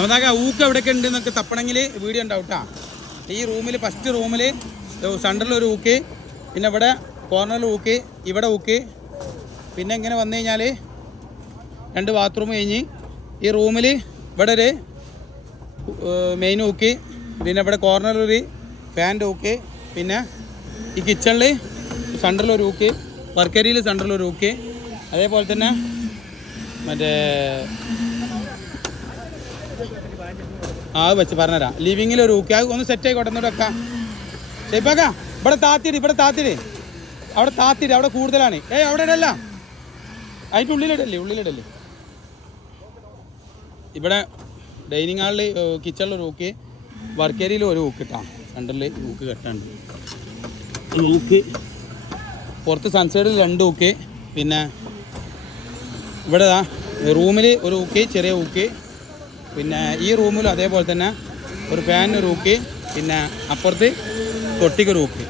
നമുക്കാ ഊക്ക് എവിടെയൊക്കെ ഉണ്ട് എന്നൊക്കെ തപ്പണമെങ്കിൽ വീഡിയോ ഉണ്ടാവും കേട്ടോ. ഈ റൂമിൽ ഫസ്റ്റ് റൂമിൽ സെൻറ്ററിലൊരു ഊക്ക്, പിന്നെ ഇവിടെ കോർണറിൽ ഊക്ക്, ഇവിടെ ഊക്ക്, പിന്നെ ഇങ്ങനെ വന്നു കഴിഞ്ഞാൽ 2 ബാത്റൂം കഴിഞ്ഞ് ഈ റൂമിൽ ഇവിടെ ഒരു മെയിൻ ഊക്ക്, പിന്നെ ഇവിടെ കോർണറിലൊരു ഫാൻ്റെ ഊക്ക്, പിന്നെ ഈ കിച്ചണിൽ സെൻറ്ററിലൊരു ഊക്ക്, വർക്കേരിയിൽ സെൻറ്ററിലൊരു ഊക്ക്, അതേപോലെ തന്നെ മറ്റേ വെച്ച് പറഞ്ഞുതരാം. ലിവിങ്ങിലൊരു ഊക്ക്, അത് ഒന്ന് സെറ്റ് ആയിക്കോട്ടെ, എന്നോട് വെക്കാം. ഷേപ്പാക്കാം. ഇവിടെ താത്തിരി അവിടെ താത്തിരി, അവിടെ കൂടുതലാണ്. അവിടെ ഇടല്ല, അതിൻ്റെ ഉള്ളിലിടല്ലേ. ഇവിടെ ഡൈനിങ് ഹാളിൽ കിച്ചണിലൊരു ഊക്ക്, വർക്കേരിയിൽ ഒരു ഊക്ക് ഇട്ടാ, സെൻറ്ററിൽ ഊക്ക് കെട്ടാണ്ട് ഊക്ക്, പുറത്ത് സൺസൈഡിൽ 2 ഊക്ക്, പിന്നെ ഇവിടെ റൂമിൽ ഒരു ഊക്ക്, ചെറിയ ഊക്ക്, പിന്നെ ഈ റൂമിലും അതേപോലെ തന്നെ ഒരു ഫാനിന് ഒരു ഊക്ക്, പിന്നെ അപ്പുറത്ത് തൊട്ടിക്കൊരു ഊക്ക്.